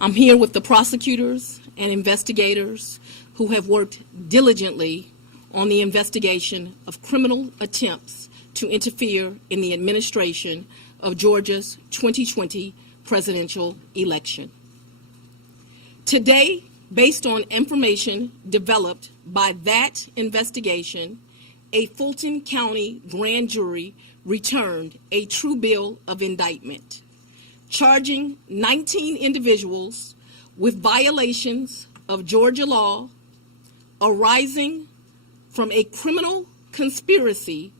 I'm here with the prosecutors and investigators who have worked diligently on the investigation of criminal attempts to interfere in the administration of Georgia's 2020 presidential election. Today, based on information developed by that investigation, a Fulton County grand jury returned a true bill of indictment, charging 19 individuals with violations of Georgia law arising from a criminal conspiracy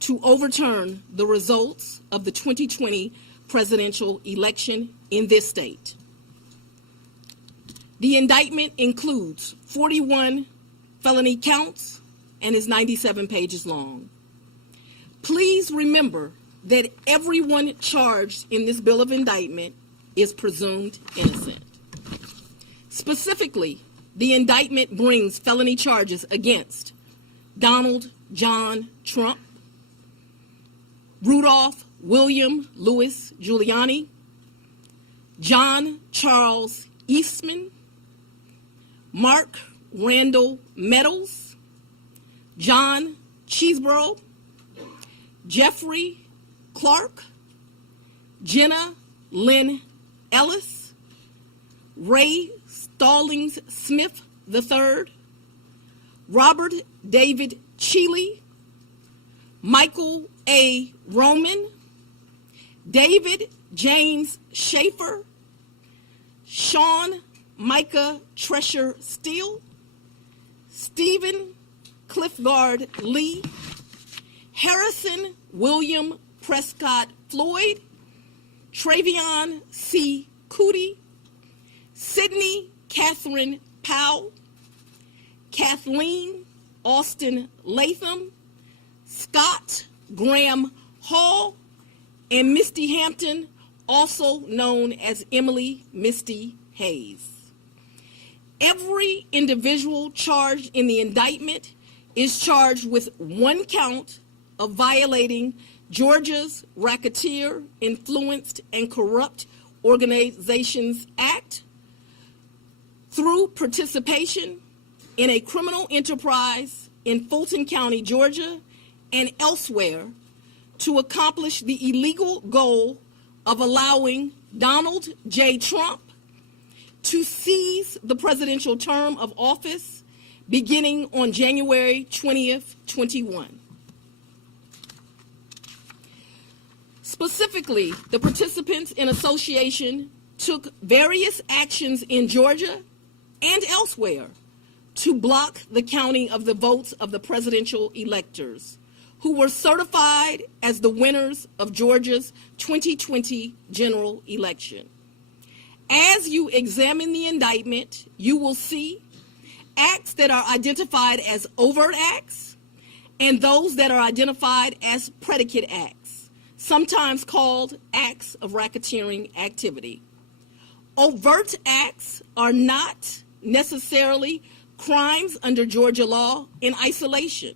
to overturn the results of the 2020 presidential election in this state. The indictment includes 41 felony counts and is 97 pages long. Please remember that everyone charged in this bill of indictment is presumed innocent. Specifically, the indictment brings felony charges against Donald John Trump, Rudolph William Louis Giuliani, John Charles Eastman, Mark Randall Meadows, John Cheeseborough, Jeffrey Clark, Jenna Lynn Ellis, Ray Stallings Smith III, Robert David Cheeley, Michael A. Roman, David James Schaefer, Sean Micah Tresher Steele, Stephen Cliffgard Lee, Harrison William Prescott Floyd, Travion C. Cootie, Sydney Catherine Powell, Kathleen Austin Latham, Scott Graham Hall, and Misty Hampton, also known as Emily Misty Hayes. Every individual charged in the indictment is charged with one count of violating Georgia's Racketeer, Influenced, and Corrupt Organizations Act through participation in a criminal enterprise in Fulton County, Georgia, and elsewhere to accomplish the illegal goal of allowing Donald J. Trump to seize the presidential term of office beginning on January 20th, 21. Specifically, the participants in association took various actions in Georgia and elsewhere to block the counting of the votes of the presidential electors who were certified as the winners of Georgia's 2020 general election. As you examine the indictment, you will see acts that are identified as overt acts and those that are identified as predicate acts, sometimes called acts of racketeering activity. Overt acts are not necessarily crimes under Georgia law in isolation,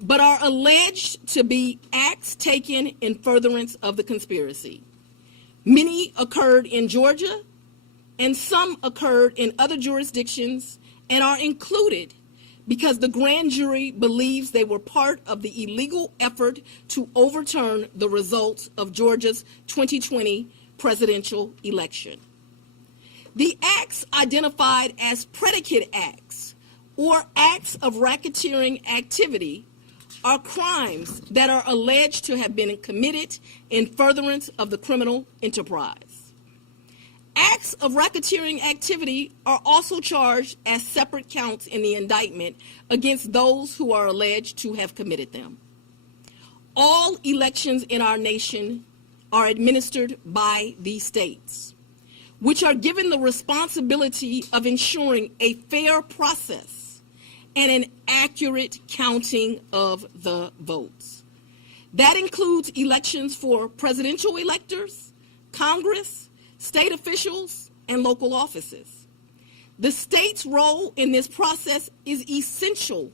but are alleged to be acts taken in furtherance of the conspiracy. Many occurred in Georgia, and some occurred in other jurisdictions and are included because the grand jury believes they were part of the illegal effort to overturn the results of Georgia's 2020 presidential election. The acts identified as predicate acts or acts of racketeering activity are crimes that are alleged to have been committed in furtherance of the criminal enterprise. Acts of racketeering activity are also charged as separate counts in the indictment against those who are alleged to have committed them. All elections in our nation are administered by these states, which are given the responsibility of ensuring a fair process and an accurate counting of the votes. That includes elections for presidential electors, Congress, state officials, and local offices. The state's role in this process is essential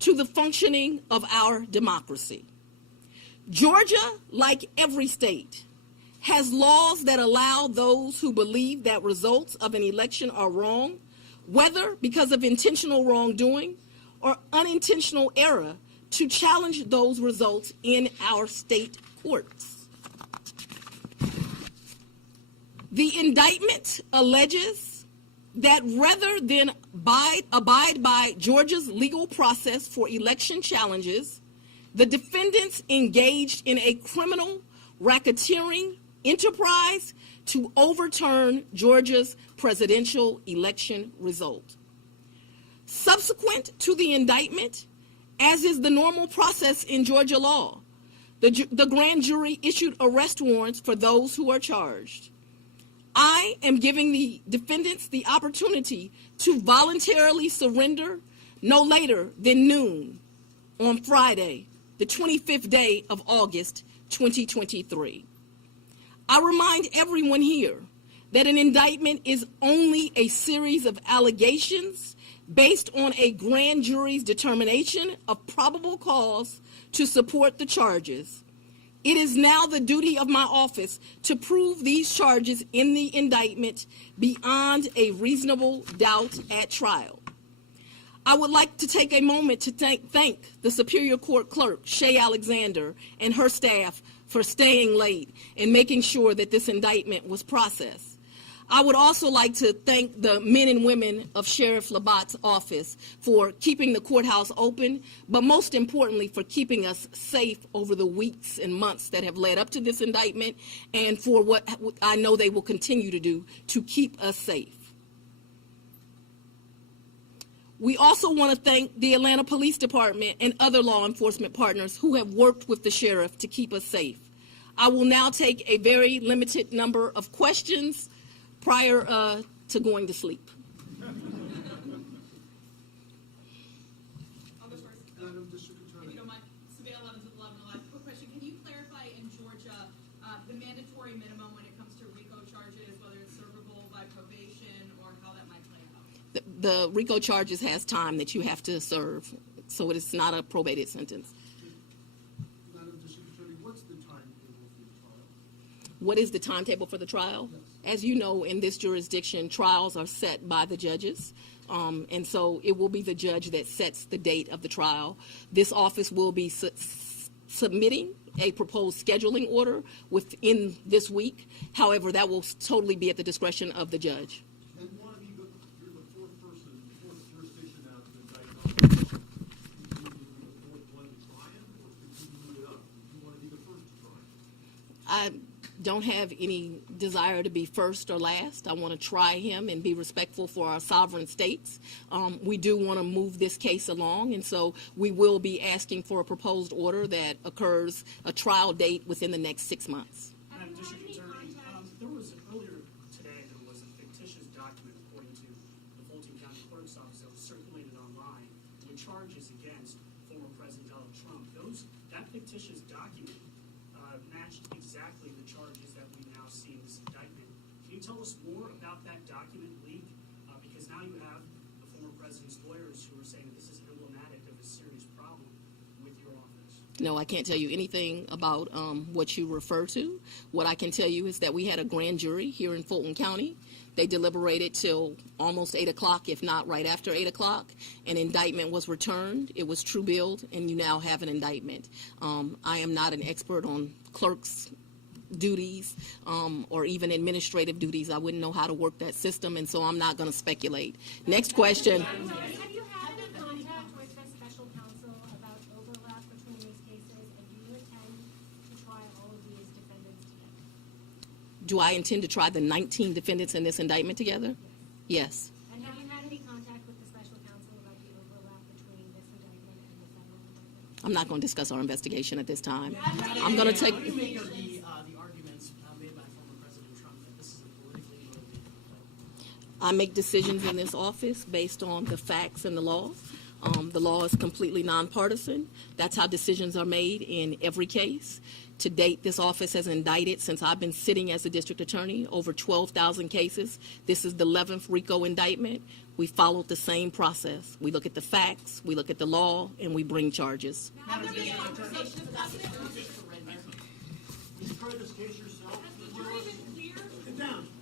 to the functioning of our democracy. Georgia, like every state, has laws that allow those who believe that results of an election are wrong, whether because of intentional wrongdoing or unintentional error, to challenge those results in our state courts. The indictment alleges that rather than abide by Georgia's legal process for election challenges, the defendants engaged in a criminal racketeering enterprise to overturn Georgia's presidential election result. Subsequent to the indictment, as is the normal process in Georgia law, the grand jury issued arrest warrants for those who are charged. I am giving the defendants the opportunity to voluntarily surrender no later than noon on Friday, the 25th day of August, 2023. I remind everyone here that an indictment is only a series of allegations based on a grand jury's determination of probable cause to support the charges. It is now the duty of my office to prove these charges in the indictment beyond a reasonable doubt at trial. I would like to take a moment to thank the Superior Court Clerk, Shay Alexander, and her staff for staying late and making sure that this indictment was processed. I would also like to thank the men and women of Sheriff Labatt's office for keeping the courthouse open, but most importantly for keeping us safe over the weeks and months that have led up to this indictment, and for what I know they will continue to do to keep us safe. We also want to thank the Atlanta Police Department and other law enforcement partners who have worked with the sheriff to keep us safe. I will now take a very limited number of questions prior to going to sleep. I'll go first. District Attorney. If you don't mind, Surveil 11 to 11 alive. Quick question: can you clarify in Georgia the mandatory minimum when it comes to RICO charges, whether it's servable by probation or how that might play out? The RICO charges has time that you have to serve, so it is not a probated sentence. Madam District Attorney, what's the timetable for the trial? What is the timetable for the trial? Yes. As you know, in this jurisdiction, trials are set by the judges, and so it will be the judge that sets the date of the trial. This office will be submitting a proposed scheduling order within this week. However, that will totally be at the discretion of the judge. And one of you, you're the fourth person, fourth jurisdiction now to indict on. Do you be the fourth one to try him, or continue it up? Do you want to be the first to try him? I don't have any desire to be first or last. I want to try him and be respectful for our sovereign states. We do want to move this case along, and so we will be asking for a proposed order that occurs a trial date within the next 6 months. Madam District Attorney, there was earlier today there was a fictitious document according to the Fulton County Clerk's Office that was circulated online with charges against former President Donald Trump. That fictitious document matched exactly the charges that we now see in this indictment. Can you tell us more about that document leak? Because now you have the former president's lawyers who are saying that this is emblematic of a serious problem with your office. No, I can't tell you anything about what you refer to. What I can tell you is that we had a grand jury here in Fulton County. They deliberated till almost 8 o'clock, if not right after 8 o'clock. An indictment was returned. It was true billed, and you now have an indictment. I am not an expert on clerks' duties or even administrative duties. I wouldn't know how to work that system, and so I'm not going to speculate. Next question. Have you had any contact with the special counsel about overlap between these cases, and do you intend to try all of these defendants together? Do I intend to try the 19 defendants in this indictment together? Yes. And have you had any contact with the special counsel about the overlap between this indictment and the federal indictment? I'm not going to discuss our investigation at this time. I'm going to take... What do you make of the arguments made by former President Trump that this is a politically motivated complaint? I make decisions in this office based on the facts and the law. The law is completely nonpartisan. That's how decisions are made in every case. To date, this office has indicted, since I've been sitting as a district attorney, over 12,000 cases. This is the 11th RICO indictment. We followed the same process. We look at the facts, we look at the law, and we bring charges. Madam District Attorney, did you try this case yourself? jury been cleared? Sit down.